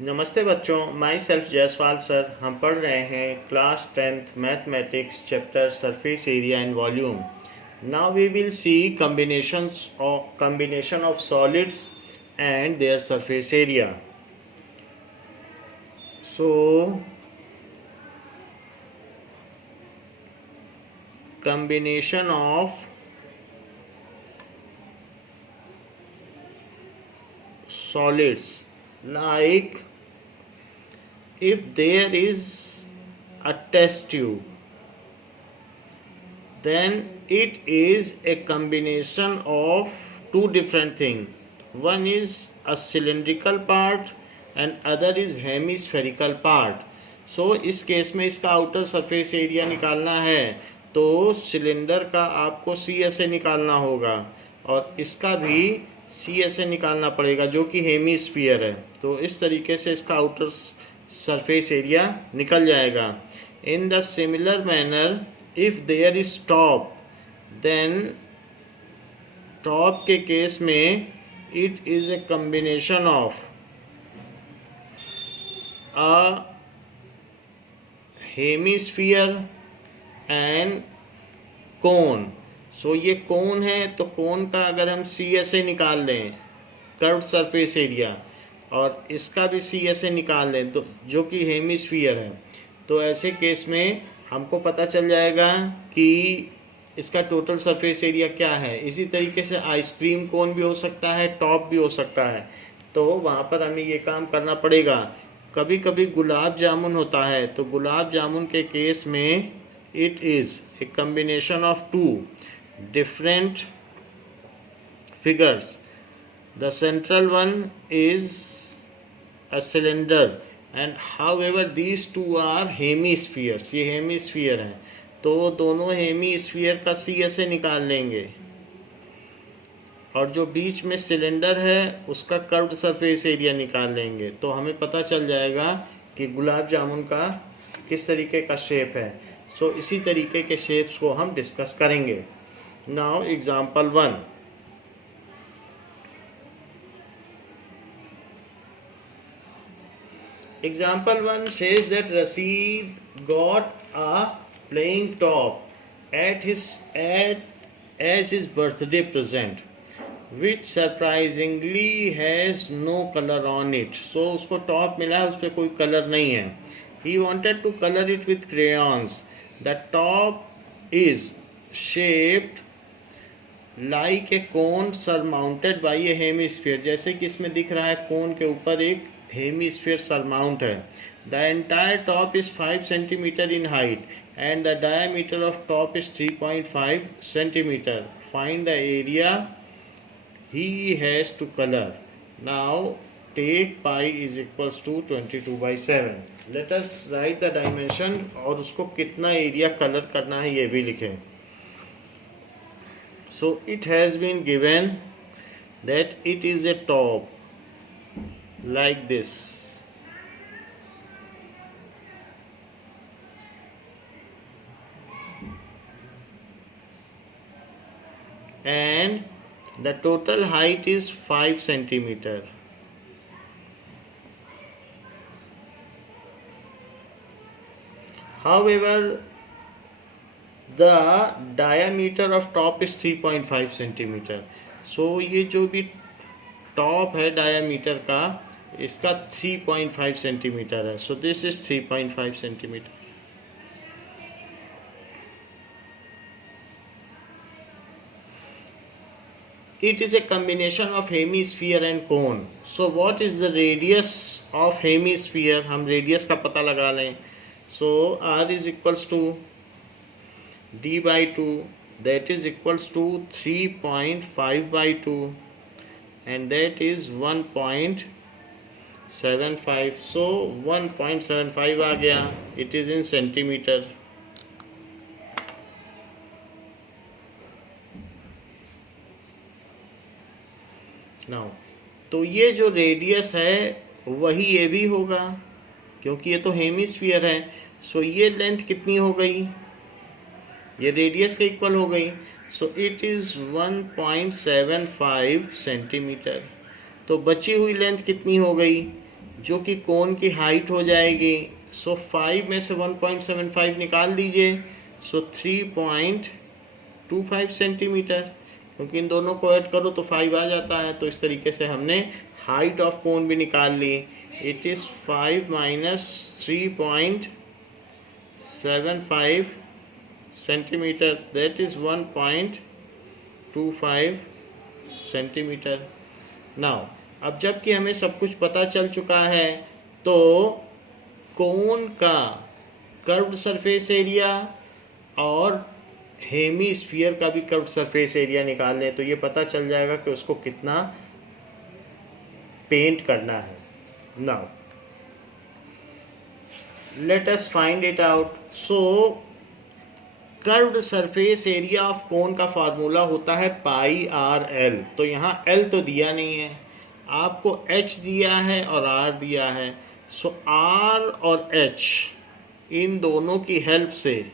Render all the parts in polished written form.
नमस्ते बच्चों, my self Jaiswal sir. हम पढ़ रहे हैं class 10th mathematics chapter surface area and volume. Now we will see combination of solids and their surface area. So combination of solids, like if there is a test tube, then it is a combination of two different things. One is a cylindrical part and other is hemispherical part. So इस case में इसका outer surface area निकालना है तो cylinder का आपको सी S ए निकालना होगा और इसका भी सी एस ए निकालना पड़ेगा जो कि हेमीस्फीयर है। तो इस तरीके से इसका आउटर सरफेस एरिया निकल जाएगा। In the similar manner if there is top, then top के केस में it is a combination of a hemisphere and cone. सो ये कोन है तो कोन का अगर हम सी एस ए निकाल लें कर्व्ड सरफेस एरिया और इसका भी सी एस ए निकाल लें तो जो कि हेमिस्फीयर है, तो ऐसे केस में हमको पता चल जाएगा कि इसका टोटल सरफेस एरिया क्या है। इसी तरीके से आइसक्रीम कोन भी हो सकता है, टॉप भी हो सकता है, तो वहाँ पर हमें ये काम करना पड़ेगा। कभी कभी गुलाब जामुन होता है तो गुलाब जामुन के केस में it is a combination of two different figures. The central one is a cylinder and however these two are hemispheres, ये हेमीस्फीयर हैं तो दोनों हेमीस्फीयर का सी एस ए निकाल लेंगे और जो बीच में सिलेंडर है उसका कर्व्ड सरफेस एरिया निकाल लेंगे। तो हमें पता चल जाएगा कि गुलाब जामुन का किस तरीके का शेप है। सो इसी तरीके के शेप्स को हम डिस्कस करेंगे। Now example 1। Example 1 says that Rashid got a playing top as his birthday present, which surprisingly has no color on it. So उसको टॉप मिला है, उस पर कोई कलर नहीं है। He wanted to color it with crayons. The top is shaped like a cone surmounted by a hemisphere. जैसे कि इसमें दिख रहा है कोन के ऊपर एक हेमीस्फीयर सरमाउंट है। The entire top is 5 centimetre in height and the diameter of top is 3.5 centimetre. Find the area he has to colour. Now take pi is equals to 22/7। Let us write the dimension और उसको कितना area colour करना है ये भी लिखें। So it has been given that it is a top like this, and the total height is 5 centimeter. However, the diameter of top is 3.5 centimeter. So ये जो भी टॉप है डायामीटर का इसका 3.5 सेंटीमीटर है। So this is 3.5 centimetre. It is a combination of hemisphere and cone. So what is the radius of hemisphere? हम radius का पता लगा लें। So r is equals to d/2, that is equals to 3.5/2 and that is 1.75. So 1.75 आ गया। It is in centimetre. Now तो ये जो radius है वही ये भी होगा क्योंकि ये तो हेमिस्फीयर है। सो ये लेंथ कितनी हो गई, ये रेडियस के इक्वल हो गई। सो इट इज 1.75 सेंटीमीटर। तो बची हुई लेंथ कितनी हो गई, जो कि कोन की हाइट हो जाएगी। सो 5 में से 1.75 निकाल दीजिए। सो 3.25 सेंटीमीटर, क्योंकि इन दोनों को ऐड करो तो 5 आ जाता है। तो इस तरीके से हमने हाइट ऑफ कोन भी निकाल ली। It is 5 minus 3.75 centimetre, that is 1.25 centimetre. Now अब जबकि हमें सब कुछ पता चल चुका है, तो कोन का कर्व्ड सरफेस एरिया और हेमीस्फीयर का भी कर्व्ड सरफेस एरिया निकाल लें तो ये पता चल जाएगा कि उसको कितना पेंट करना है। Now let us find it out. So curved surface area of कोन का फार्मूला होता है पाई आर एल। तो यहाँ एल तो दिया नहीं है, आपको एच दिया है और आर दिया है। सो आर और एच, इन दोनों की हेल्प से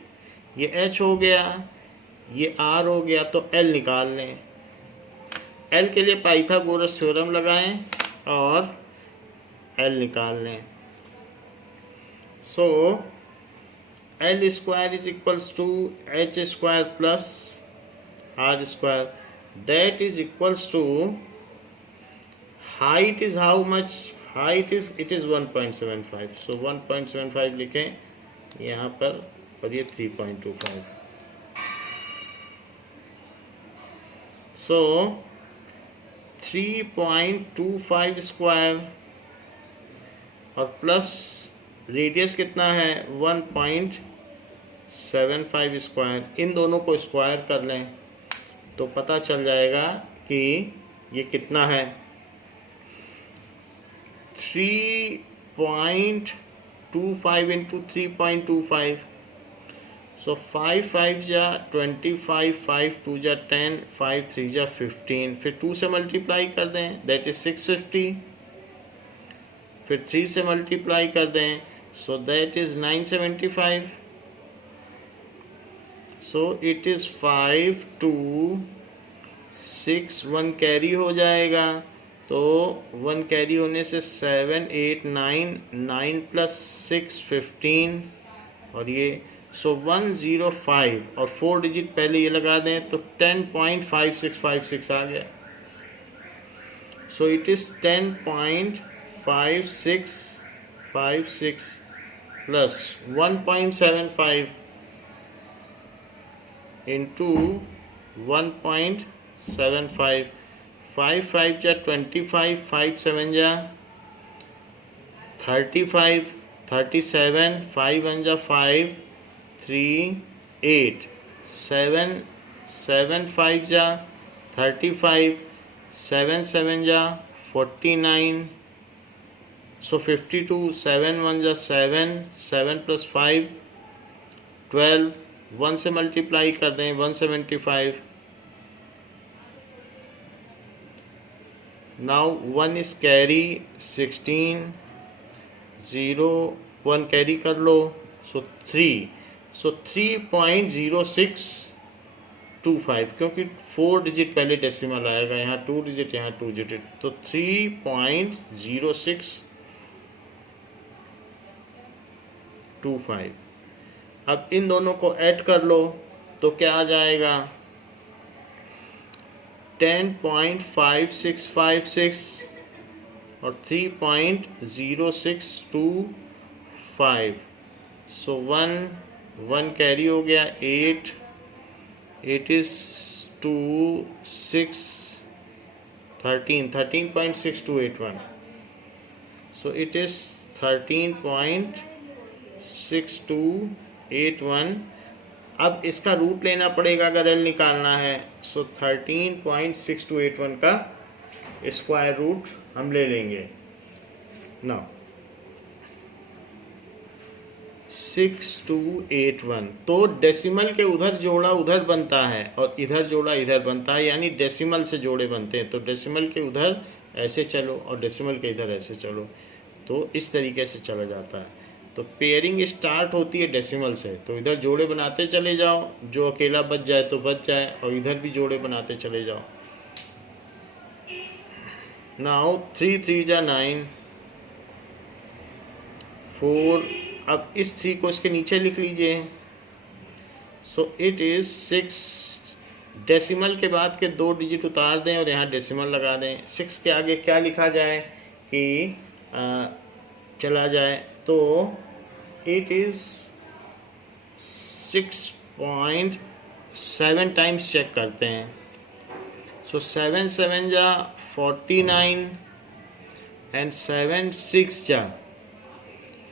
ये एच हो गया, ये आर हो गया, तो एल निकाल लें। एल के लिए पाइथागोरस थ्योरम लगाएं और एल निकाल लें। So L square is equals to H square plus R square, that is equals to height is how much, height is it is 1.75। So 1.75 लिखें यहाँ पर और ये 3.25। सो 3.25 स्क्वायर और प्लस रेडियस कितना है 1.75 स्क्वायर, इन दोनों को स्क्वायर कर लें तो पता चल जाएगा कि ये कितना है 3.25 इंटू 3.25। सो 5 5 जा 25, 5 2 जा 10, 5 3 जा 15, फिर 2 से मल्टीप्लाई कर दें, दैट इज 650, फिर 3 से मल्टीप्लाई कर दें, so that is 975। So it is 5 2 6, 1 carry हो जाएगा, तो 1 कैरी होने से 7 8 9, 9 प्लस 6 15 और ये सो 105 और 4 डिजिट पहले ये लगा दें तो 10.5656 आ गया। सो इट इज 10.5656 प्लस 1.75 इंटू 1.75, 5 5 जा 25, 5 7 जा 35, 37, 5 1 जा 5, 3 8, 7 7 5 जा 35, 7 7 जा 49, सो 52, 7 1 जा 7, 7 प्लस 5 12, 1 से मल्टीप्लाई कर दें 175। नाउ 1 इज कैरी 16, 0 1 कैरी कर लो, सो 3, सो 3.0625, क्योंकि 4 डिजिट पहले डेसिमल आएगा, यहाँ 2 डिजिट यहाँ 2 डिजिट, तो 3.0625। अब इन दोनों को ऐड कर लो तो क्या आ जाएगा 10.5656 और 3.0625। सो 1 कैरी हो गया 8, 8 इज 2 6 13, 13.6281। So it is 13.6281। अब इसका रूट लेना पड़ेगा अगर एल निकालना है। सो 13.6281 का स्क्वायर रूट हम ले लेंगे। नाउ 6281, तो डेसिमल के उधर जोड़ा उधर बनता है और इधर जोड़ा इधर बनता है, यानी डेसिमल से जोड़े बनते हैं। तो डेसिमल के उधर ऐसे चलो और डेसिमल के इधर ऐसे चलो, तो इस तरीके से चला जाता है। तो पेयरिंग स्टार्ट होती है डेसिमल से, तो इधर जोड़े बनाते चले जाओ, जो अकेला बच जाए तो बच जाए, और इधर भी जोड़े बनाते चले जाओ। नाउ 3 3 जा 9, 4, अब इस 3 को इसके नीचे लिख लीजिए। सो इट इज़ 6, डेसिमल के बाद के 2 डिजिट उतार दें और यहाँ डेसिमल लगा दें। 6 के आगे क्या लिखा जाए कि चला जाए, तो इट इज़ 6.7 टाइम्स चेक करते हैं। सो 7 7 जा 49 एंड 7 6 जा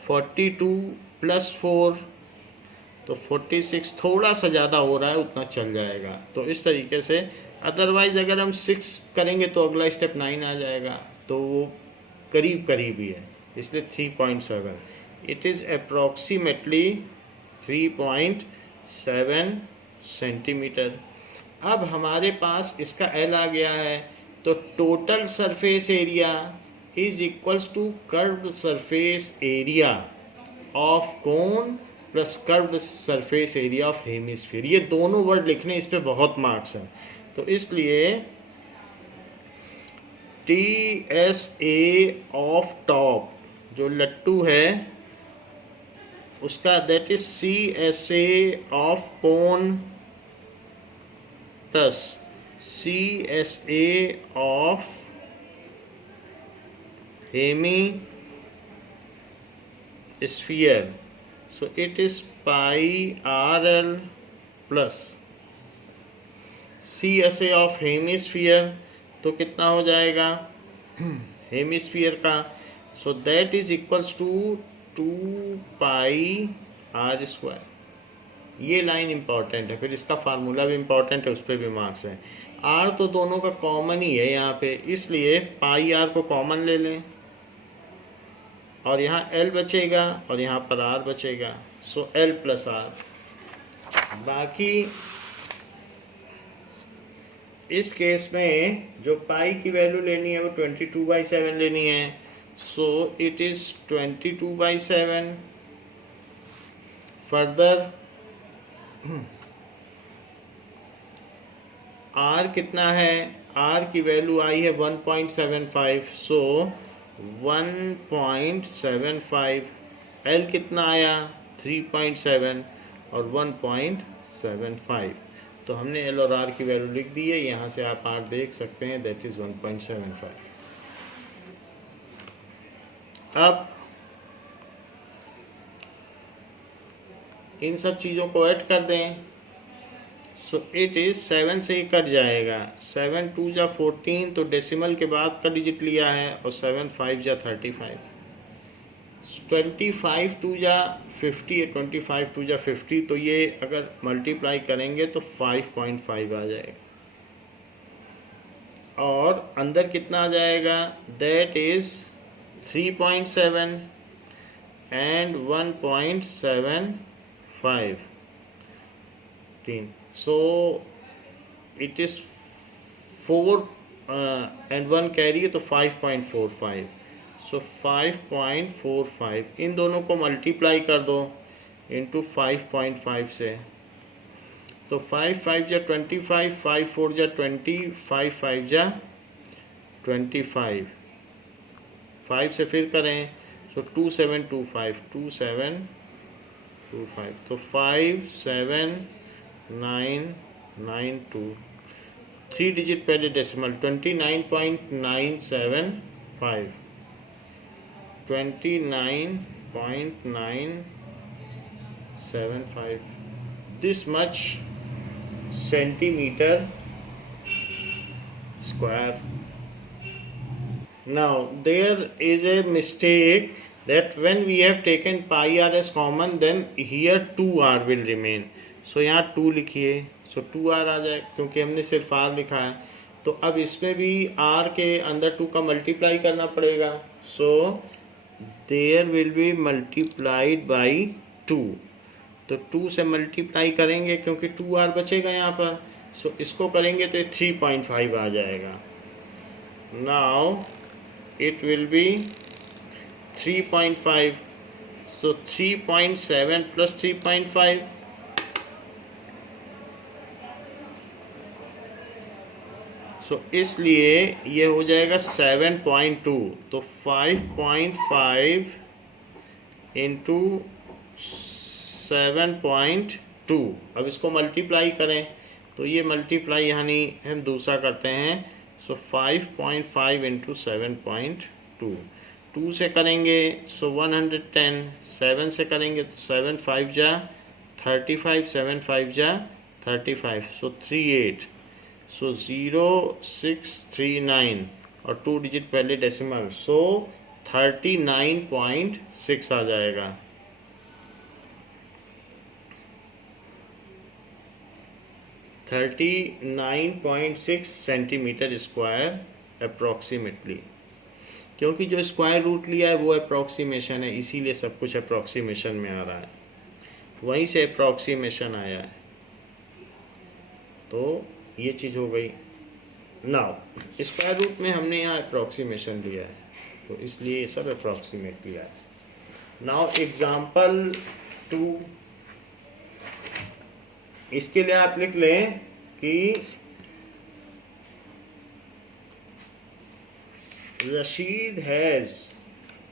42 प्लस 4 तो 46, थोड़ा सा ज़्यादा हो रहा है, उतना चल जाएगा। तो इस तरीके से, अदरवाइज़ अगर हम 6 करेंगे तो अगला स्टेप 9 आ जाएगा, तो वो करीब करीब ही है, इसलिए 3.7। It is approximately 3.7 centimetre. अब हमारे पास इसका एल आ गया है, तो total surface area is equals to curved surface area of cone plus curved surface area of hemisphere. ये दोनों वर्ड लिखने, इस पे बहुत मार्क्स हैं, तो इसलिए TSA ऑफ टॉप जो लट्टू है उसका, that is CSA of cone plus CSA of hemisphere. So it is pi RL plus CSA of hemisphere, तो कितना हो जाएगा हेमिस्फीयर का? So that is equals to 2 pi R square. ये लाइन इंपॉर्टेंट है, फिर इसका फार्मूला भी इंपॉर्टेंट है, उस पर भी मार्क्स है। R तो दोनों का कॉमन ही है यहाँ पे, इसलिए पाई R को कॉमन ले लें और यहाँ L बचेगा और यहाँ पर R बचेगा। सो L प्लस R। बाकी इस केस में जो पाई की वैल्यू लेनी है वो 22/7 लेनी है। So it is 22/7। Further R कितना है? R की वैल्यू आई है 1.75, सो 1.75। L कितना आया? 3.7 और 1.75। तो हमने L और R की वैल्यू लिख दी है, यहाँ से आप R देख सकते हैं, दैट इज 1.75। अब इन सब चीज़ों को ऐड कर दें। सो इट इज़ 7 से ही कट जाएगा। 7 2 जा 14, तो डेसिमल के बाद का डिजिट लिया है, और 7 5 जा 35। 25 2 जा 50 है, 25 2 जा 50, तो ये अगर मल्टीप्लाई करेंगे तो 5.5 आ जाएगा। और अंदर कितना आ जाएगा? That is 3.7 and 1.75। So it is 4 and 1 carry है, तो 5.45। सो 5.45 इन दोनों को मल्टीप्लाई कर दो इंटू 5.5 से, तो 5 5 जा 25, 5 4 जा 20, 5 5 जा 25। 5 से फिर करें, सो 2725, 2725, तो 57992। 3 डिजिट पहले decimal, 29.975, 29.975, this much centimeter square. Now there is a mistake that when we have taken pi r as common, then here 2r will remain. So यहाँ 2 लिखिए, so 2r आ जाए, क्योंकि हमने सिर्फ r लिखा है। तो अब इसमें भी r के अंदर 2 का मल्टीप्लाई करना पड़ेगा। So there will be multiplied by 2, तो 2 से मल्टीप्लाई करेंगे क्योंकि 2r बचेगा यहाँ पर। सो इसको करेंगे तो 3.5 आ जाएगा। Now it will be 3.5, so 3.7 plus 3.5, so इसलिए ये हो जाएगा 7.2। तो 5.5 इंटू 7.2। अब इसको मल्टीप्लाई करें तो ये मल्टीप्लाई यानी हम दूसरा करते हैं, सो 5.5 इंटू 7.2। 2 से करेंगे सो 110, 7 से करेंगे तो 7 5 जा 35, 7 5 जा 35, सो 38, सो 0639 और 2 डिजिट पहले डेसिमल, सो 39.6 आ जाएगा। 39.6 सेंटीमीटर स्क्वायर अप्रॉक्सीमेटली। क्योंकि जो स्क्वायर रूट लिया है वो अप्रॉक्सीमेशन है, इसीलिए सब कुछ अप्रॉक्सीमेशन में आ रहा है, वहीं से अप्रॉक्सीमेशन आया है। तो ये चीज़ हो गई। नाउ स्क्वायर रूट में हमने यहाँ अप्रॉक्सीमेशन लिया है, तो इसलिए ये सब अप्रॉक्सीमेट लिया है। नाउ एग्जाम्पल 2, इसके लिए आप लिख लें कि रशीद हैज़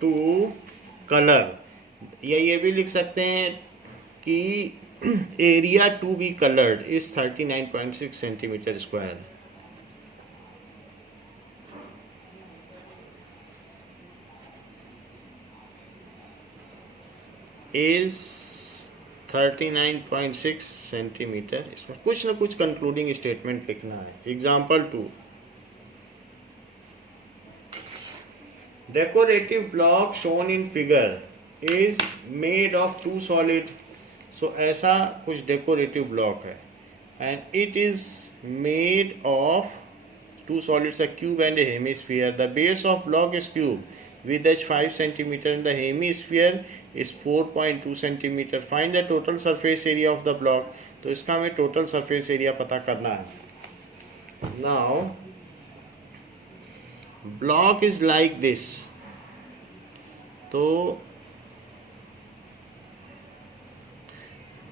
टू कलर, या ये भी लिख सकते हैं कि area to be coloured is 39.6 centimetre square. Is 39.6 centimetre. इसमें कुछ ना कुछ कंक्लूडिंग स्टेटमेंट लिखना है। Example 2, decorative block shown in figure is made of 2 solid. So ऐसा कुछ डेकोरेटिव ब्लॉक है and it is made of 2 solids, a cube and a hemisphere. The base of block is cube with edge 5 cm and the hemisphere is 4.2 cm. Find the total surface area of the block. तो इसका हमें total surface area पता करना है। Now block is like this, तो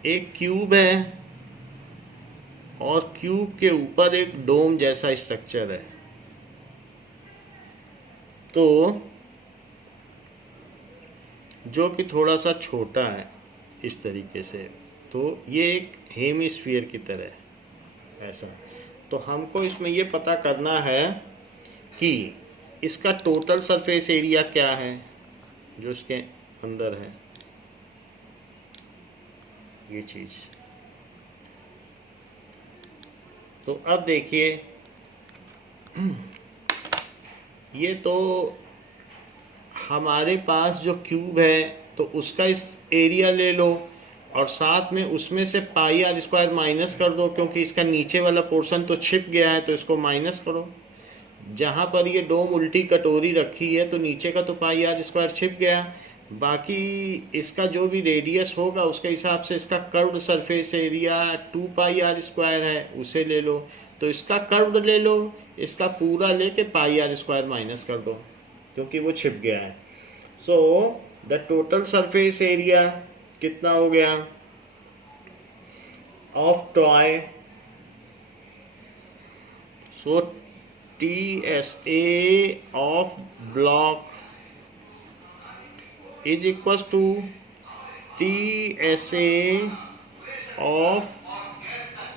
एक cube है और क्यूब के ऊपर एक डोम जैसा स्ट्रक्चर है। तो जो कि थोड़ा सा छोटा है इस तरीके से, तो ये एक हेमिस्फीयर की तरह है ऐसा। तो हमको इसमें ये पता करना है कि इसका टोटल सरफेस एरिया क्या है जो इसके अंदर है, ये चीज़। तो अब देखिए, ये तो हमारे पास जो क्यूब है तो उसका इस एरिया ले लो और साथ में उसमें से पाई आर स्क्वायर माइनस कर दो, क्योंकि इसका नीचे वाला पोर्शन तो छिप गया है, तो इसको माइनस करो। जहाँ पर ये डोम उल्टी कटोरी रखी है तो नीचे का तो पाई आर स्क्वायर छिप गया, बाकी इसका जो भी रेडियस होगा उसके हिसाब से इसका curved surface area 2 pi r square है, उसे ले लो। तो इसका कर्व्ड ले लो, इसका पूरा लेके पाई आर स्क्वायर माइनस कर दो क्योंकि वो छिप गया है। So the total surface area कितना हो गया of toy, so TSA of block is equals to TSA of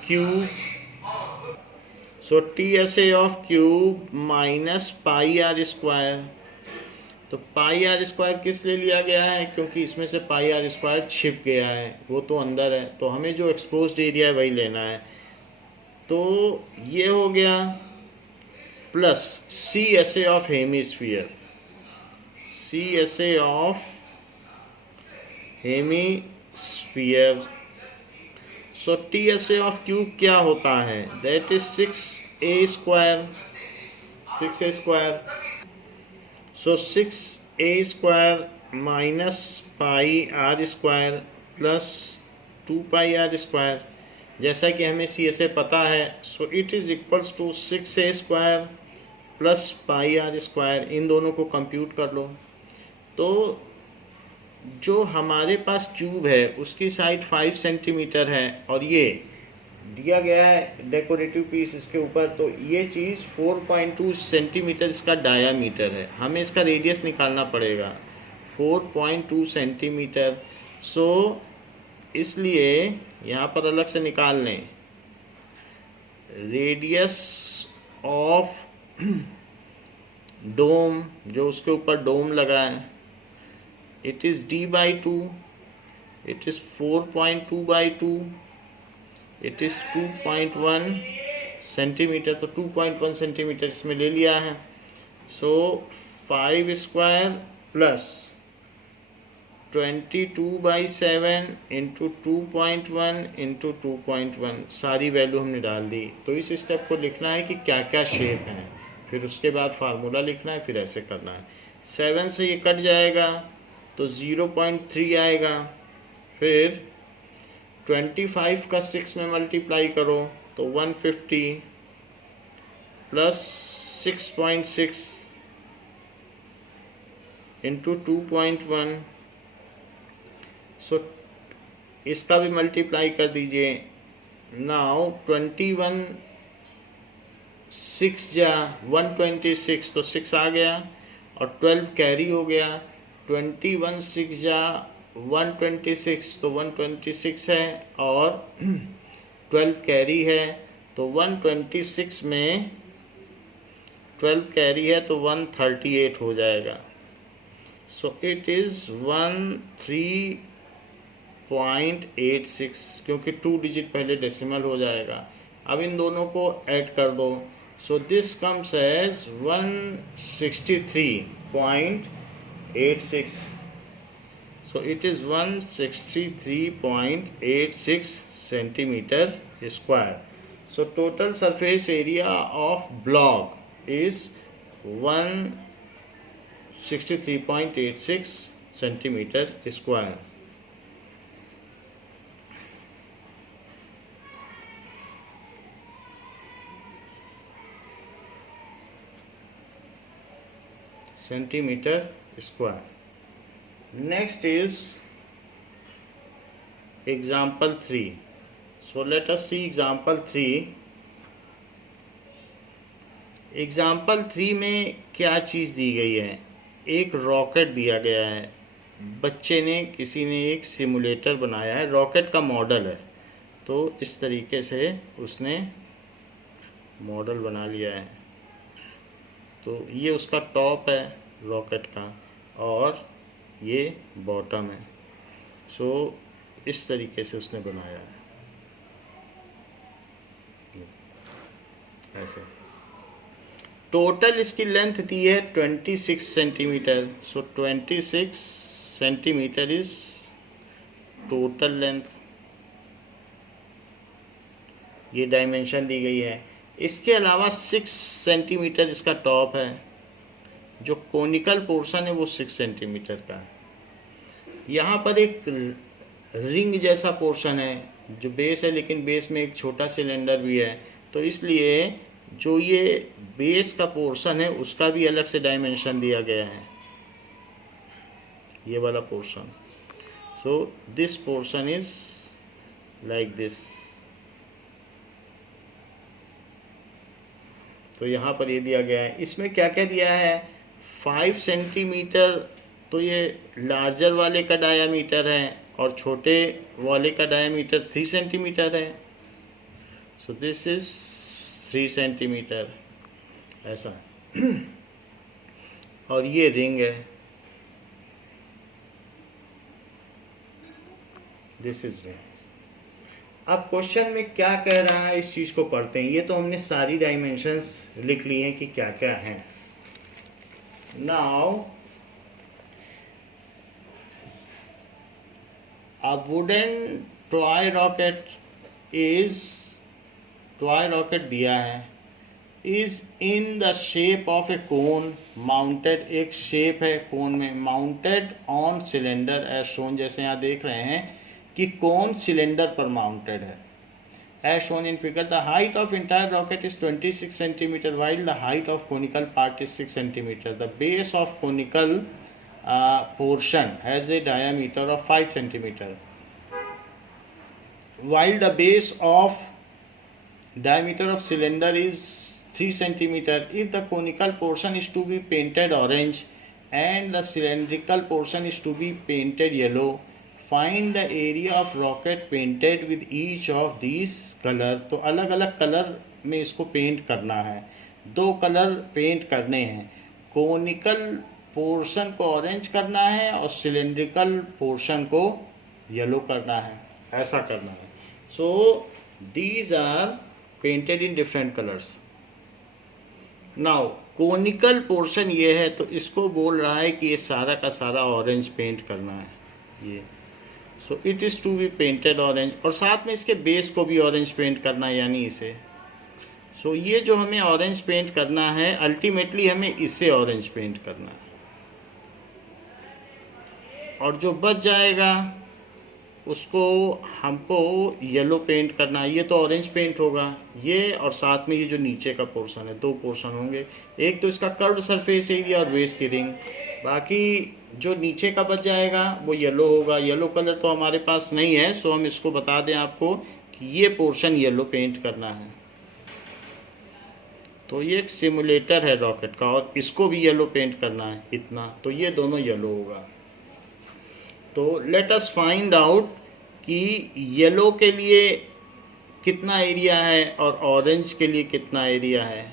cube. So TSA of cube minus pi r square. तो पाई आर स्क्वायर किस लिए लिया गया है, क्योंकि इसमें से पाई आर स्क्वायर छिप गया है, वो तो अंदर है, तो हमें जो एक्सपोज्ड एरिया है वही लेना है। तो ये हो गया plus CSA of hemisphere, CSA of hemisphere. So TSA of cube क्या होता है, that is 6A square, 6A square. सो 6A square minus pi r square plus 2 pi r square, जैसा कि हमें CSA पता है। So it is equals to 6A square plus pi r square. इन दोनों को कंप्यूट कर लो। तो जो हमारे पास क्यूब है उसकी साइड 5 सेंटीमीटर है और ये दिया गया है डेकोरेटिव पीस इसके ऊपर, तो ये चीज़ 4.2 सेंटीमीटर इसका डायामीटर है। हमें इसका रेडियस निकालना पड़ेगा। 4.2 सेंटीमीटर। सो इसलिए यहाँ पर अलग से निकाल लें, रेडियस ऑफ डोम, जो उसके ऊपर डोम लगा है, it is d/2, it is 4.2/2, it is 2.1 centimetre. तो 2.1 सेंटीमीटर इसमें ले लिया है। सो 5 स्क्वायर प्लस 22/7 इंटू 2.1 इंटू 2.1, सारी वैल्यू हमने डाल दी। तो इस स्टेप को लिखना है कि क्या क्या शेप हैं, फिर उसके बाद फार्मूला लिखना है, फिर ऐसे करना है। 7 से ये कट जाएगा तो 0.3 आएगा। फिर 25 का 6 में मल्टीप्लाई करो तो 150 प्लस 6.6 इंटू 2.1। सो इसका भी मल्टीप्लाई कर दीजिए। नाउ 21 6 जा 126, तो 6 आ गया और 12 कैरी हो गया। 21 6 जा 126, तो 126 है और 12 कैरी है, तो 126 में 12 कैरी है तो 138 हो जाएगा। सो इट इज़ 13.86, क्योंकि 2 डिजिट पहले डेसिमल हो जाएगा। अब इन दोनों को ऐड कर दो। So this comes as 163.86। So it is 163.86 centimeter square. So total surface area of block is 163.86 centimeter square. Centimeter square. Next is example 3. So let us see example 3. Example 3 में क्या चीज़ दी गई है? एक रॉकेट दिया गया है। बच्चे ने, किसी ने एक सिमुलेटर बनाया है, रॉकेट का मॉडल है। तो इस तरीके से उसने मॉडल बना लिया है। तो ये उसका टॉप है रॉकेट का और ये बॉटम है। सो इस तरीके से उसने बनाया है, ऐसे। टोटल इसकी लेंथ दी है 26 centimetre. So 26 centimetre is total length. ये डायमेंशन दी गई है। इसके अलावा 6 सेंटीमीटर इसका टॉप है। जो कोनिकल पोर्शन है वो 6 सेंटीमीटर का है। यहाँ पर एक रिंग जैसा पोर्शन है जो बेस है, लेकिन बेस में एक छोटा सिलेंडर भी है। तो इसलिए जो ये बेस का पोर्शन है उसका भी अलग से डायमेंशन दिया गया है, ये वाला portion. So this portion is like this. तो यहाँ पर ये दिया गया है। इसमें क्या क्या दिया है? 5 सेंटीमीटर तो ये लार्जर वाले का डायामीटर है और छोटे वाले का डायामीटर 3 सेंटीमीटर है। सो दिस इज 3 सेंटीमीटर, ऐसा। और ये रिंग है, दिस इज रिंग। अब क्वेश्चन में क्या कह रहा है इस चीज को पढ़ते हैं। ये तो हमने सारी डायमेंशंस लिख ली हैं कि क्या क्या हैं। Now a wooden toy rocket दिया है, is in the shape of a cone mounted, एक शेप है कोन में, mounted on cylinder as shown, जैसे यहाँ देख रहे हैं कि कोन सिलेंडर पर माउंटेड है। As shown in figure, the height of entire rocket is 26 centimeter, while the height of conical part is 6 centimeter. The base of conical portion has a diameter of 5 centimeter, while the base of diameter of cylinder is 3 centimeter. If the conical portion is to be painted orange, and the cylindrical portion is to be painted yellow. Find the area of rocket painted with each of these color. तो अलग अलग colour में इसको paint करना है, 2 colour paint करने हैं. Conical portion को ऑरेंज करना है और सिलेंड्रिकल पोर्शन को येलो करना है, ऐसा करना है. So these are painted in different colours. Now conical portion ये है, तो इसको बोल रहा है कि ये सारा का सारा ऑरेंज पेंट करना है ये. So it is to be painted orange, और साथ में इसके बेस को भी ऑरेंज पेंट करना है, यानी इसे. सो ये जो हमें ऑरेंज पेंट करना है, अल्टीमेटली हमें इसे ऑरेंज पेंट करना है, और जो बच जाएगा उसको हमको येलो पेंट करना है. ये तो ऑरेंज पेंट होगा ये, और साथ में ये जो नीचे का पोर्शन है, 2 पोर्शन होंगे. एक तो इसका कर्व्ड सरफेस एरिया और बेस की रिंग. बाकी जो नीचे का बच जाएगा वो येलो होगा. येलो कलर तो हमारे पास नहीं है, सो हम इसको बता दें आपको कि ये पोर्शन येलो पेंट करना है. तो ये एक सिमुलेटर है रॉकेट का, और इसको भी येलो पेंट करना है इतना, तो ये दोनों येलो होगा. तो लेट अस फाइंड आउट कि येलो के लिए कितना एरिया है और ऑरेंज के लिए कितना एरिया है.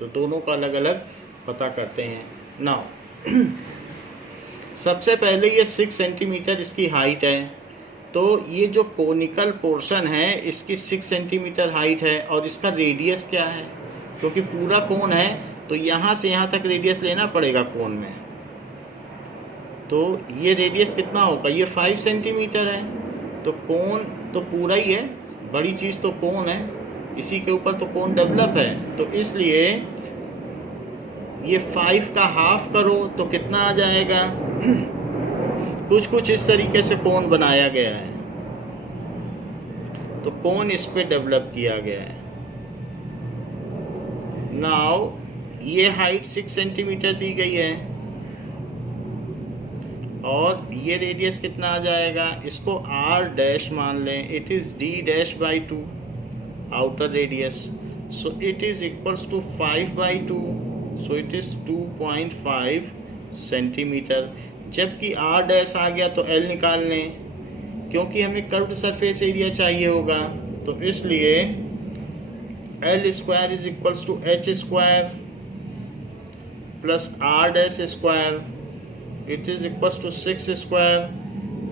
तो दोनों का अलग अलग पता करते हैं. नाउ सबसे पहले ये 6 सेंटीमीटर इसकी हाइट है. तो ये जो कोनिकल पोर्शन है इसकी 6 सेंटीमीटर हाइट है, और इसका रेडियस क्या है, क्योंकि पूरा कोन है तो यहाँ से यहाँ तक रेडियस लेना पड़ेगा कोन में. तो ये रेडियस कितना होगा, ये 5 सेंटीमीटर है. तो कोन तो पूरा ही है, बड़ी चीज़ तो कोन है, इसी के ऊपर तो कोन डेवलप है. तो इसलिए ये 5 का हाफ करो तो कितना आ जाएगा. कुछ इस तरीके से कोन बनाया गया है, तो कोन इस पे डेवलप किया गया है. नाउ ये हाइट 6 सेंटीमीटर दी गई है, और ये रेडियस कितना आ जाएगा, इसको r डैश मान लें. It is d dash by 2 outer radius. So it is equals to 5/2. So it is 2.5 centimetre. जबकि r डैश आ गया तो l निकाल लें, क्योंकि हमें कर्व्ड सरफेस एरिया चाहिए होगा. तो इसलिए l square is equals to h square plus r dash square. It is equals to 6 square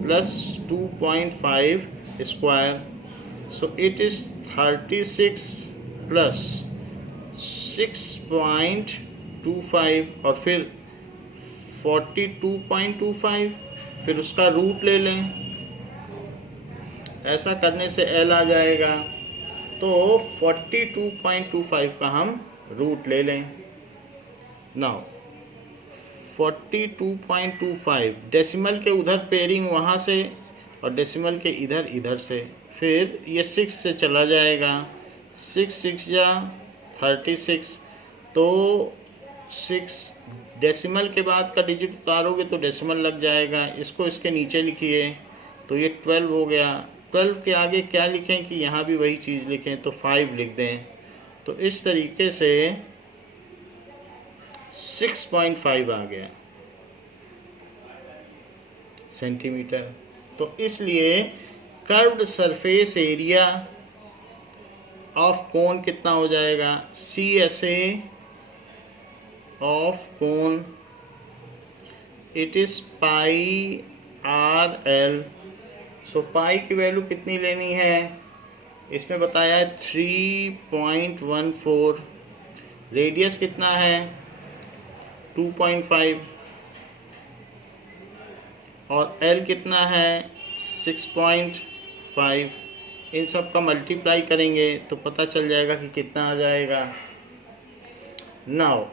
plus 2.5 square. So it is 36 plus 6.25 और फिर 42.25, फिर उसका रूट ले लें. ऐसा करने से L आ जाएगा. तो 42.25 का हम रूट ले लें. नाउ 42.25 डेसिमल के उधर पेयरिंग वहाँ से, और डेसिमल के इधर से. फिर ये 6 से चला जाएगा. 6 या 36. तो 6 डेसिमल के बाद का डिजिट उतारोगे तो डेसिमल लग जाएगा. इसको इसके नीचे लिखिए तो ये 12 हो गया. 12 के आगे क्या लिखें कि यहाँ भी वही चीज़ लिखें, तो 5 लिख दें. तो इस तरीके से 6.5 आ गया सेंटीमीटर. तो इसलिए curved surface area of cone कितना हो जाएगा, CSA of cone it is πRL. सो पाई की वैल्यू कितनी लेनी है, इसमें बताया है 3.14. रेडियस कितना है 2.5, और L कितना है 6.5. इन सब का मल्टीप्लाई करेंगे तो पता चल जाएगा कि कितना आ जाएगा. नाउ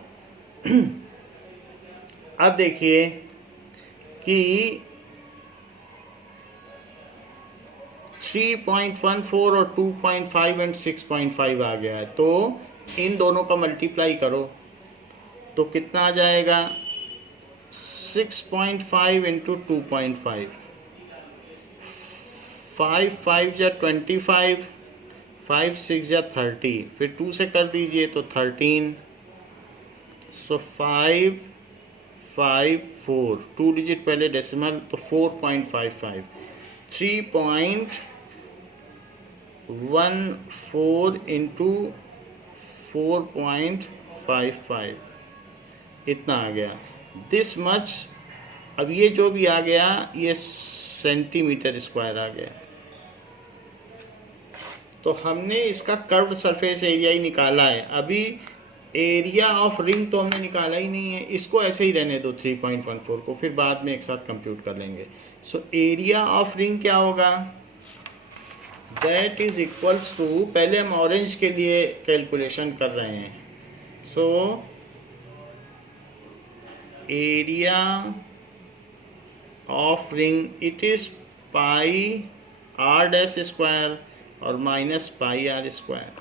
अब देखिए कि 3.14 और 2.5 एंड 6.5 आ गया है. तो इन दोनों का मल्टीप्लाई करो तो कितना आ जाएगा, 6.5 इंटू 2.5. 5 5 या 25, 5 6 या 30, फिर 2 से कर दीजिए तो 13. सो 5 3.54, 2 डिजिट पहले डेसिमल तो 4.55, 3.14 इंटू 4.55 इतना आ गया, दिस मच। अब ये जो भी आ गया ये सेंटीमीटर स्क्वायर आ गया। तो हमने इसका कर्व्ड सरफेस एरिया ही निकाला है। अभी एरिया ऑफ रिंग तो हमने निकाला ही नहीं है, इसको ऐसे ही रहने दो 3.14 को, फिर बाद में एक साथ कंप्यूट कर लेंगे। सो एरिया ऑफ रिंग क्या होगा, दैट इज इक्वल्स टू, पहले हम ऑरेंज के लिए कैलकुलेशन कर रहे हैं। So area of ring it is pi r dash square और माइनस पाई आर स्क्वायर।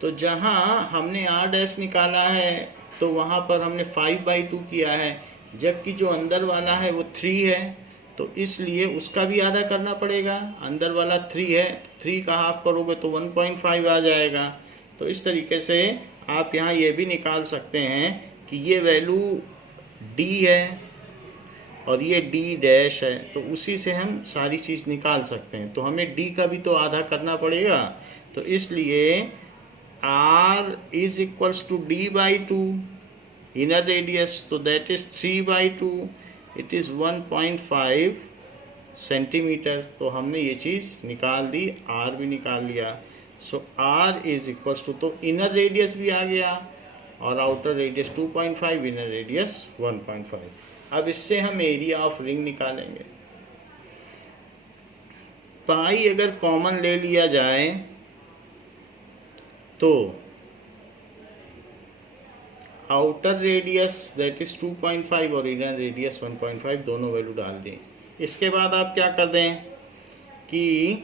तो जहाँ हमने आर डैश निकाला है तो वहाँ पर हमने 5/2 किया है, जबकि जो अंदर वाला है वो 3 है, तो इसलिए उसका भी आधा करना पड़ेगा। अंदर वाला 3 है, 3 का हाफ करोगे तो 1.5 आ जाएगा। तो इस तरीके से आप यहाँ ये भी निकाल सकते हैं कि ये वैल्यू d है और ये d डैश है, तो उसी से हम सारी चीज़ निकाल सकते हैं। तो हमें d का भी तो आधा करना पड़ेगा, तो इसलिए r is equals to d/2 inner radius, तो that is 3/2, it is 1.5 centimetre. तो हमने ये चीज़ निकाल दी, r भी निकाल लिया। सो r इज इक्वल्स टू, तो इनर रेडियस भी आ गया और आउटर रेडियस 2.5, इनर रेडियस 1.5। अब इससे हम एरिया ऑफ रिंग निकालेंगे। पाई अगर कॉमन ले लिया जाए तो आउटर रेडियस दैट इज 2.5 और इनर रेडियस 1.5 दोनों वैल्यू डाल दें। इसके बाद आप क्या कर दें कि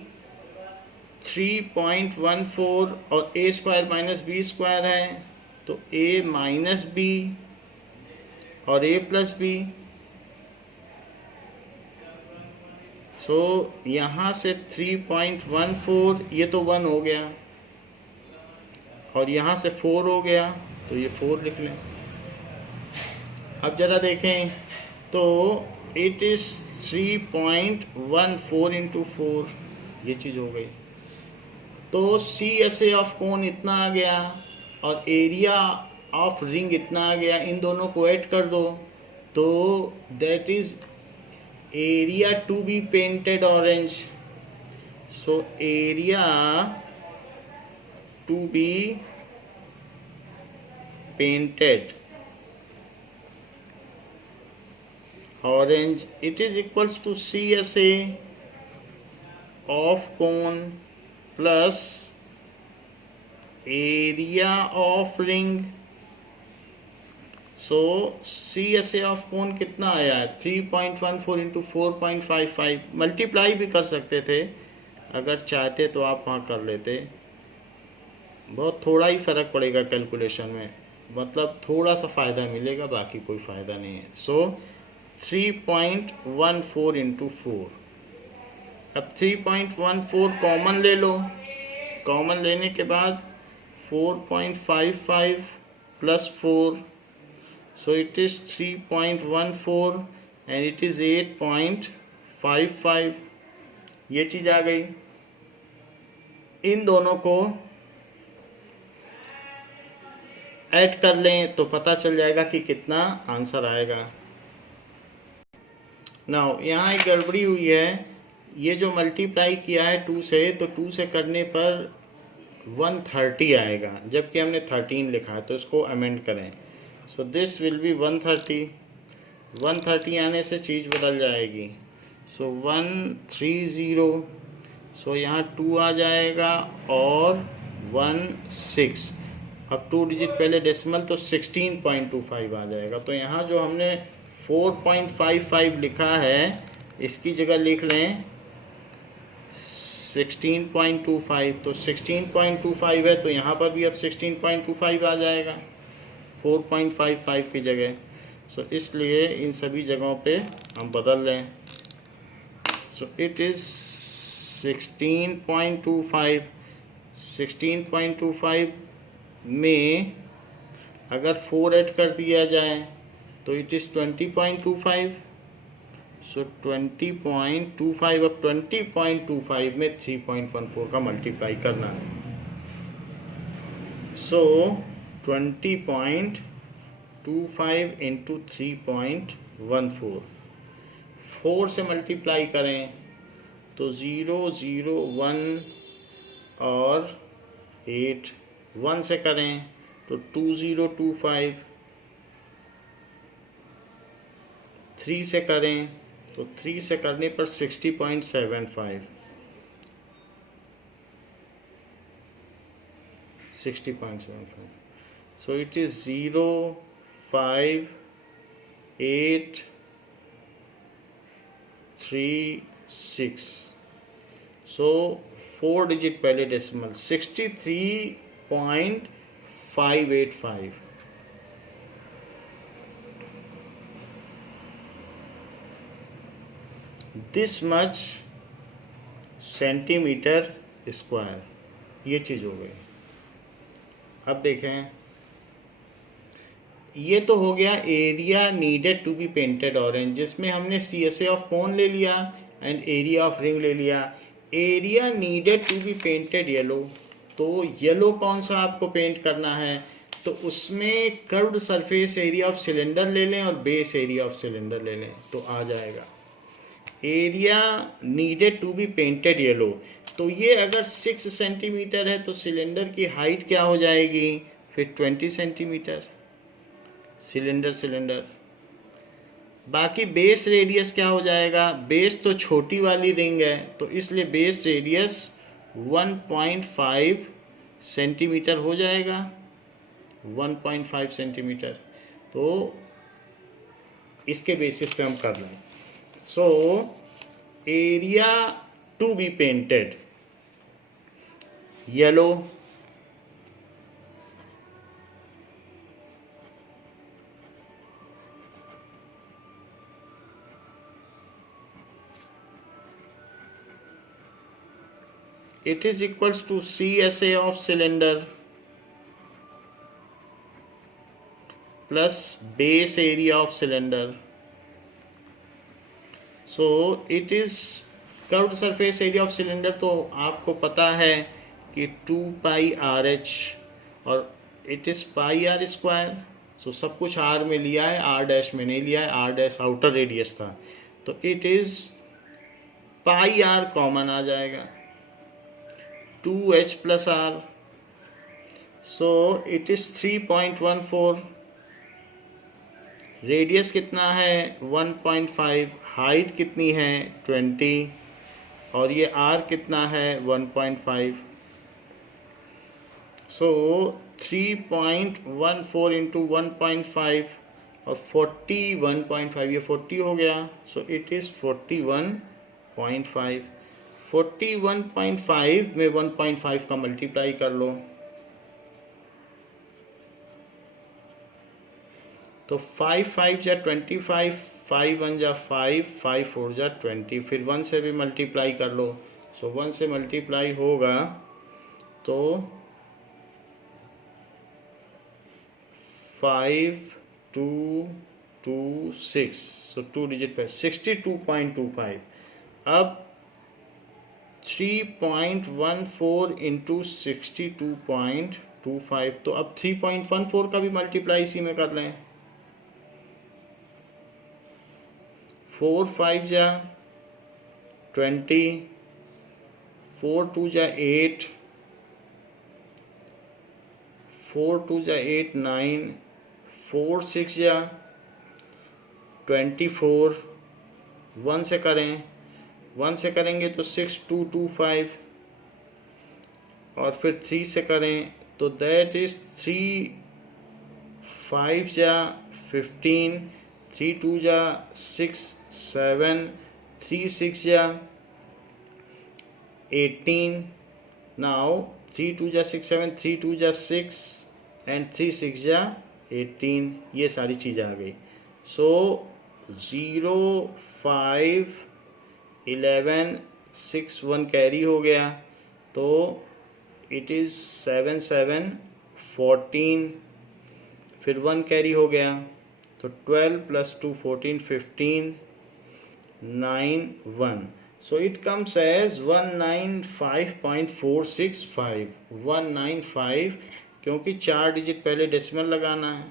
3.14 और a square minus b square है, तो a माइनस बी और a प्लस बी। सो यहाँ से 3.14 ये तो 1 हो गया और यहाँ से 4 हो गया, तो ये 4 लिख लें। अब ज़रा देखें तो इट इज़ 3.14 इंटू 4, ये चीज़ हो गई। तो सी एस ए ऑफ कोन इतना आ गया और एरिया ऑफ रिंग इतना आ गया, इन दोनों को ऐड कर दो तो that is area to be painted orange. So area to be painted orange it is equals to C S A of cone plus area of ring. So C S A of cone कितना आया है 3.14 into 4.55। Multiply भी कर सकते थे, अगर चाहते तो आप वहाँ कर लेते, बहुत थोड़ा ही फ़र्क पड़ेगा कैलकुलेशन में, मतलब थोड़ा सा फ़ायदा मिलेगा, बाकी कोई फ़ायदा नहीं है। सो 3.14 इंटू 4। अब 3.14 कॉमन ले लो, कॉमन लेने के बाद 4.55 plus 4, so it is 3.14 and it is 8.55। ये चीज़ आ गई। इन दोनों को ऐड कर लें तो पता चल जाएगा कि कितना आंसर आएगा। नाउ यहाँ एक गड़बड़ी हुई है, ये जो मल्टीप्लाई किया है 2 से, तो 2 से करने पर 130 आएगा, जबकि हमने 13 लिखा है, तो इसको अमेंड करें। So this will be 130। 130 आने से चीज़ बदल जाएगी। सो 130, सो यहाँ 2 आ जाएगा और 16। अब 2 डिजिट पहले डेसिमल तो 16.25 आ जाएगा। तो यहाँ जो हमने 4.55 लिखा है, इसकी जगह लिख लें 16.25। तो 16.25 है, तो यहाँ पर भी अब 16.25 आ जाएगा 4.55 की जगह। सो इसलिए इन सभी जगहों पे हम बदल लें। सो इट इज़ 16.25। 16.25 में अगर 4 ऐड कर दिया जाए तो इट इज़ 20.25. सो 20.25, अब 20.25 में 3.14 का मल्टीप्लाई करना है. सो 20.25 इंटू 3.14, 4 से मल्टीप्लाई करें तो 0, 0, 1 और 8, 1 से करें तो 2025, 3 से करें तो 3 से करने पर 60.75, 60.75. So it is 0, 5, 8, 3, 6. So 4 digit पहले decimal 63.585. This much centimetre square. ये चीज़ हो गई. अब देखें, ये तो हो गया area needed to be painted orange, जिसमें हमने CSA ऑफ कोन ले लिया एंड एरिया ऑफ रिंग ले लिया. Area needed to be painted yellow, तो येलो कौन सा आपको पेंट करना है, तो उसमें curved surface area of cylinder ले लें और बेस एरिया ऑफ सिलेंडर ले लें तो आ जाएगा. Area needed to be painted yellow, तो ये अगर 6 सेंटीमीटर है तो सिलेंडर की हाइट क्या हो जाएगी, फिर 20 सेंटीमीटर सिलेंडर. बाकी बेस रेडियस क्या हो जाएगा, बेस तो छोटी वाली रिंग है तो इसलिए बेस रेडियस 1.5 सेंटीमीटर हो जाएगा, 1.5 सेंटीमीटर. तो इसके बेसिस पे हम कर लें. So area to be painted yellow, it is equals to CSA of cylinder plus base area of cylinder. So it is curved surface area of cylinder, तो आपको पता है कि 2 pi RH और it is pi r square. So सब कुछ r में लिया है, r डैश में नहीं लिया है, r डैश आउटर रेडियस था, तो it is pi r common आ जाएगा, 2h plus r. So it is 3.14. Radius कितना है 1.5, हाइट कितनी है 20 और ये r कितना है 1.5. सो 3.14 इंटू 1.5 और 41.5, ये 40 हो गया. सो इट इज़ 41.5. 41.5 में 1.5 का मल्टीप्लाई कर लो तो 5 5 जा 25, 5 1 जा 5, 5 4 जा 20, फिर 1 से भी मल्टीप्लाई कर लो. सो 1 से मल्टीप्लाई होगा तो 5 2 2 6, सो 2 डिजिट पे 62.25. अब 3.14 इंटू 62.25, तो अब 3.14 का भी मल्टीप्लाई इसी में कर लें. 4 5 जा 20, 4 2 जा 8, 4 2 जा 8 9, 4 6 जा 24, 1 से करें, 1 से करेंगे तो 6 2 2 5 और फिर 3 से करें तो दैट इज 3 5 जा 15, 3 2 जा 6 7, 3 6 जा 18. नाउ 3 2 जा 6 7, 3 2 जा 6 एंड 3 6 जा 18, ये सारी चीज़ें आ गई. सो 0 5 11 6 1 कैरी हो गया तो इट इज़ 7 7 14, फिर 1 कैरी हो गया तो 12 + 2 14 15 9 1, so it comes as 195.465 195, क्योंकि 4 डिजिट पहले डेसिमल लगाना है,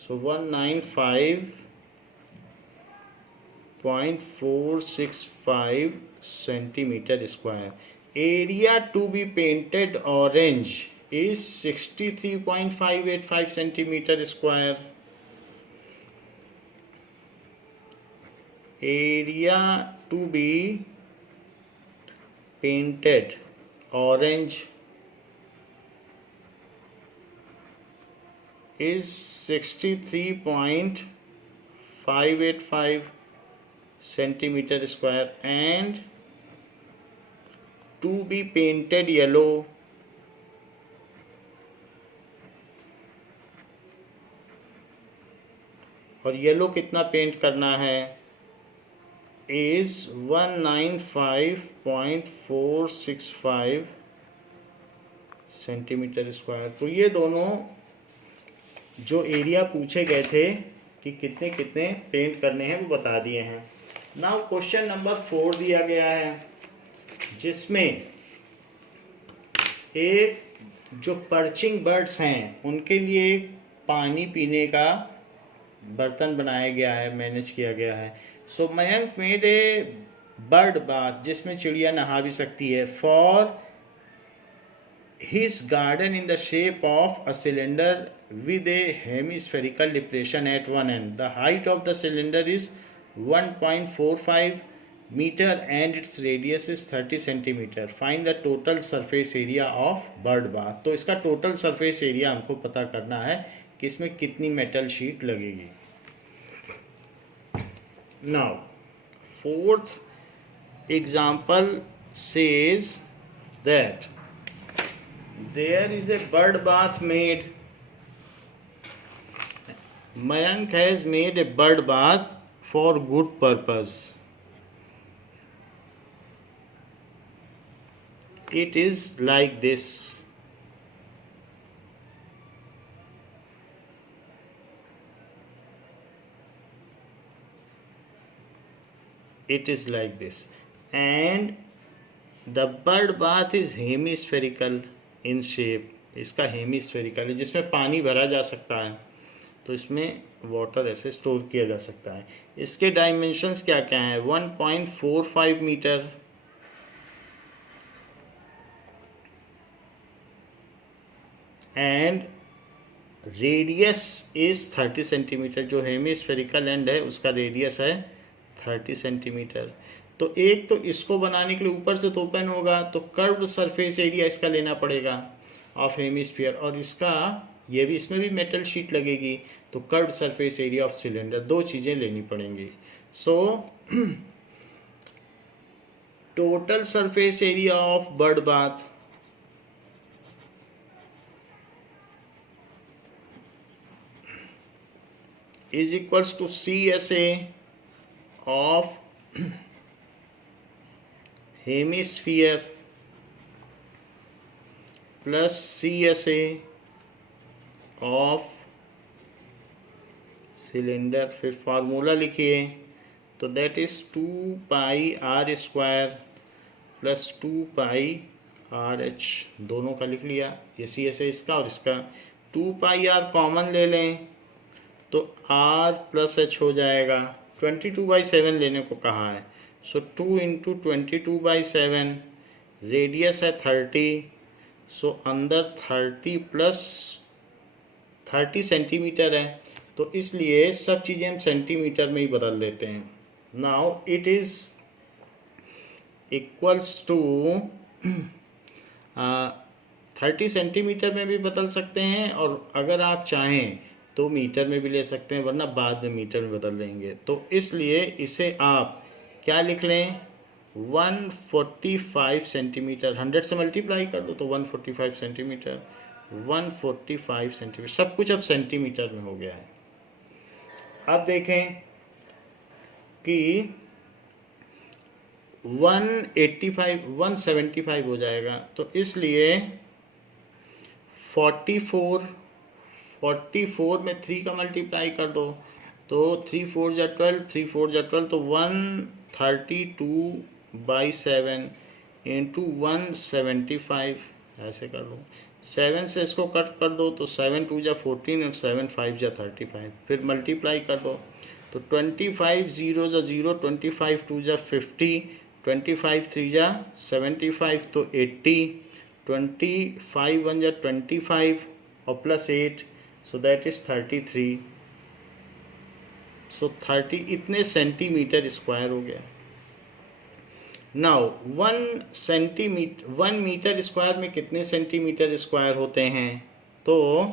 so 195.465 centimeter square. Area to be painted orange is 63.585 centimeter square. Area to be painted orange is 63.585 centimeter square, and to be painted yellow और yellow कितना paint करना है is 195.465 centimetre square. तो ये दोनों जो एरिया पूछे गए थे कि कितने कितने पेंट करने हैं वो बता दिए हैं। नाउ क्वेश्चन नंबर 4 दिया गया है, जिसमें एक जो पर्चिंग बर्ड्स हैं उनके लिए पानी पीने का बर्तन बनाया गया है, मैनेज किया गया है। So Mayank made a bird bath, जिसमें चिड़िया नहा भी सकती है, for his garden in the shape of a cylinder with a hemispherical depression at one end. The height of the cylinder is 1.45 meter and its radius is 30 centimeter. Find the total surface area of bird bath. तो इसका total surface area हमको पता करना है कि इसमें कितनी metal sheet लगेगी। Now, fourth example says that there is a bird bath made. Mayank has made a bird bath for good purpose. It is like this. It is like this, and the bird bath is hemispherical in shape. इसका hemispherical है, जिसमें पानी भरा जा सकता है, तो इसमें वाटर ऐसे स्टोर किया जा सकता है। इसके डायमेंशंस क्या क्या हैं? 1.45 metre, and radius is 30 centimetre. जो हेमिस्फेरिकल एंड है उसका रेडियस है 30 सेंटीमीटर। तो एक तो इसको बनाने के लिए ऊपर से तो ओपन होगा, तो कर्व्ड सरफेस एरिया इसका लेना पड़ेगा ऑफ हेमिस्फीयर, और इसका ये भी, इसमें भी मेटल शीट लगेगी, तो curved surface area of cylinder, दो चीज़ें लेनी पड़ेंगी। So total surface area of bird bath is equals to CSA of hemisphere plus CSA of cylinder. फिर फार्मूला लिखिए, तो that is 2πr² plus 2πRH, दोनों का लिख लिया। ये CSA इसका और इसका। 2πr कॉमन ले लें तो r प्लस h हो जाएगा। 22/7 लेने को कहा है, सो 2 × 22/7, रेडियस है 30, सो अंदर 30 + 30 सेंटीमीटर है, तो इसलिए सब चीज़ें हम सेंटीमीटर में ही बदल देते हैं। Now it is equals to 30 centimetre में भी बदल सकते हैं, और अगर आप चाहें तो मीटर में भी ले सकते हैं, वरना बाद में मीटर में बदल देंगे। तो इसलिए इसे आप क्या लिख लें, 145 सेंटीमीटर। 100 से मल्टीप्लाई कर दो तो 145 सेंटीमीटर, 145 सेंटीमीटर। सब कुछ अब सेंटीमीटर में हो गया है। अब देखें कि 175 हो जाएगा, तो इसलिए 44 में 3 का मल्टीप्लाई कर दो तो 3 4 जा 12, 3 4 जा 12, तो 132/7 इंटू 175, ऐसे कर लो। 7 से इसको कट कर दो तो 7 2 जा 14 और 7 5 जा 35, फिर मल्टीप्लाई कर दो तो 25 0 जा 0, 25 2 जा 50, 25 3 जा 75 तो 80, 25 1 जा 25 और प्लस 8, सो दैट इज 33। सो 30 इतने सेंटीमीटर स्क्वायर हो गया। नाउ 1 मीटर स्क्वायर में कितने सेंटीमीटर स्क्वायर होते हैं? तो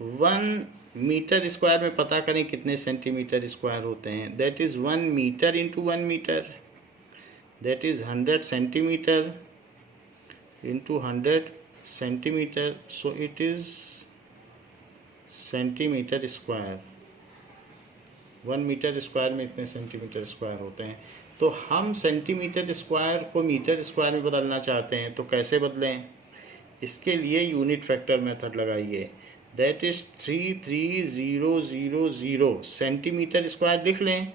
1 मीटर स्क्वायर में पता करें कितने सेंटीमीटर स्क्वायर होते हैं। That is 1 metre into 1 metre, that is 100 centimetre into 100 centimetre, so it is centimetre square. 1 metre square में इतने सेंटीमीटर स्क्वायर होते हैं। तो हम सेंटीमीटर स्क्वायर को मीटर स्क्वायर में बदलना चाहते हैं, तो कैसे बदलें? इसके लिए यूनिट फैक्टर मेथड लगाइए। दैट इज 33000 सेंटीमीटर स्क्वायर लिख लें,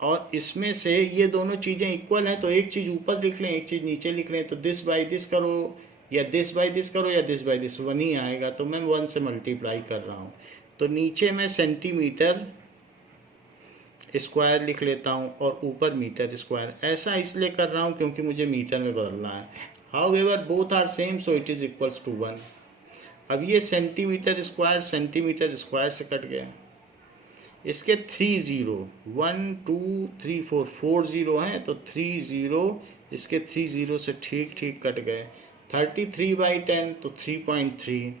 और इसमें से ये दोनों चीज़ें इक्वल हैं तो एक चीज़ ऊपर लिख लें, एक चीज़ नीचे लिख लें। तो दिस बाई दिस करो या दिस बाई दिस करो या दिस बाई दिस, 1 ही आएगा। तो मैं 1 से मल्टीप्लाई कर रहा हूँ, तो नीचे मैं सेंटीमीटर स्क्वायर लिख लेता हूँ और ऊपर मीटर स्क्वायर। ऐसा इसलिए कर रहा हूँ क्योंकि मुझे मीटर में बदलना है। However both are same, so it is equals to 1। अब ये सेंटीमीटर स्क्वायर से कट गया। इसके 3 0, 1 2 3 4 4 0 हैं, तो 3 0 इसके 3 0 से ठीक ठीक कट गए। 33/10 तो 3.3,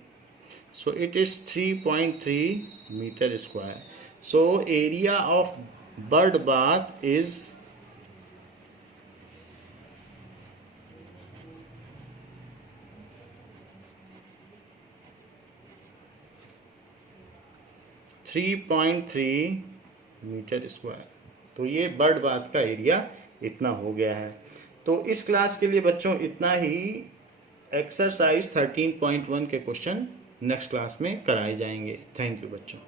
so it is 3.3 meter square. So area of bird bath is 3.3 metre square. तो ये बर्ड बाथ का एरिया इतना हो गया है। तो इस क्लास के लिए बच्चों इतना ही। एक्सरसाइज 13.1 के क्वेश्चन नेक्स्ट क्लास में कराए जाएंगे। थैंक यू बच्चों।